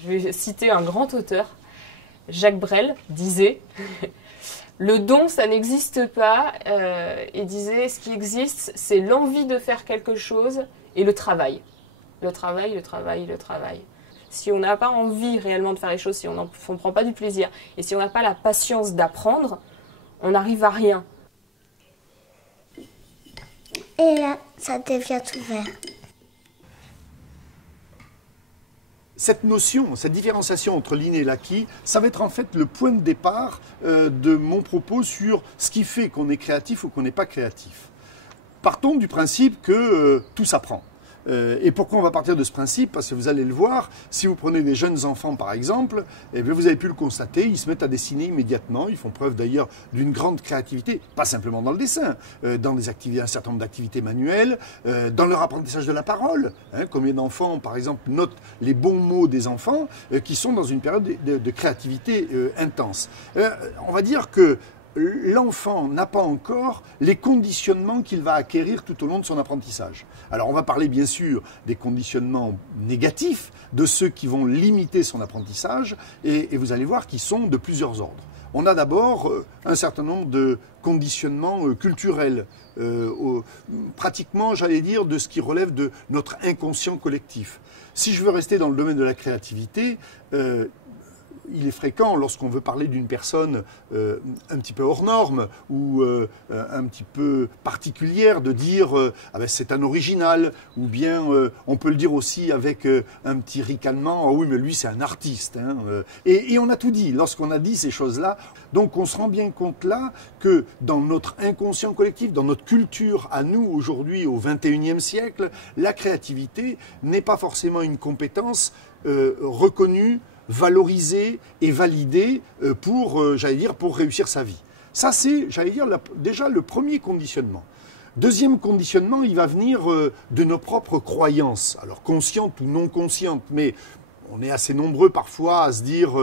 Je vais citer un grand auteur, Jacques Brel, disait « Le don, ça n'existe pas. » Et disait « Ce qui existe, c'est l'envie de faire quelque chose et le travail. » Le travail, le travail, le travail. Si on n'a pas envie réellement de faire les choses, si on ne prend pas du plaisir, et si on n'a pas la patience d'apprendre, on n'arrive à rien. Et là, ça devient tout vert. Cette notion, cette différenciation entre l'inné et l'acquis, ça va être en fait le point de départ de mon propos sur ce qui fait qu'on est créatif ou qu'on n'est pas créatif. Partons du principe que tout s'apprend. Et pourquoi on va partir de ce principe? Parce que vous allez le voir, si vous prenez des jeunes enfants par exemple, eh bien, vous avez pu le constater, ils se mettent à dessiner immédiatement, ils font preuve d'ailleurs d'une grande créativité, pas simplement dans le dessin, dans des activités, un certain nombre d'activités manuelles, dans leur apprentissage de la parole. Combien d'enfants par exemple notent les bons mots des enfants qui sont dans une période de créativité intense. On va dire que l'enfant n'a pas encore les conditionnements qu'il va acquérir tout au long de son apprentissage. Alors on va parler bien sûr des conditionnements négatifs, de ceux qui vont limiter son apprentissage, et vous allez voir qu'ils sont de plusieurs ordres. On a d'abord un certain nombre de conditionnements culturels, pratiquement, j'allais dire, de ce qui relève de notre inconscient collectif. Si je veux rester dans le domaine de la créativité, il est fréquent, lorsqu'on veut parler d'une personne un petit peu hors norme ou un petit peu particulière, de dire ah ben, c'est un original, ou bien on peut le dire aussi avec un petit ricanement, ah oui mais lui c'est un artiste. Hein, et on a tout dit lorsqu'on a dit ces choses-là. Donc on se rend bien compte là que dans notre inconscient collectif, dans notre culture à nous aujourd'hui au XXIe siècle, la créativité n'est pas forcément une compétence reconnue, valorisé et validé pour, j'allais dire, pour réussir sa vie. Ça, c'est, j'allais dire, déjà le premier conditionnement. Deuxième conditionnement, il va venir de nos propres croyances, alors conscientes ou non conscientes, mais on est assez nombreux parfois à se dire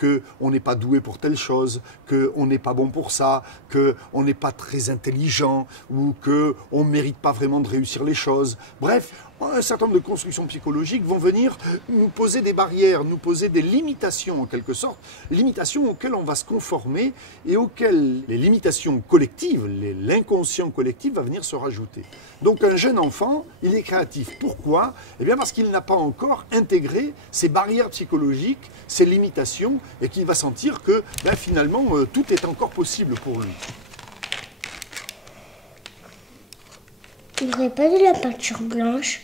qu'on n'est pas doué pour telle chose, qu'on n'est pas bon pour ça, qu'on n'est pas très intelligent ou qu'on ne mérite pas vraiment de réussir les choses. Bref, un certain nombre de constructions psychologiques vont venir nous poser des barrières, nous poser des limitations en quelque sorte, limitations auxquelles on va se conformer et auxquelles les limitations collectives, l'inconscient collectif va venir se rajouter. Donc un jeune enfant, il est créatif. Pourquoi? Eh bien parce qu'il n'a pas encore intégré ces barrières psychologiques, ces limitations, et qu'il va sentir que ben, finalement tout est encore possible pour lui. Tu n'aurais pas de la peinture blanche?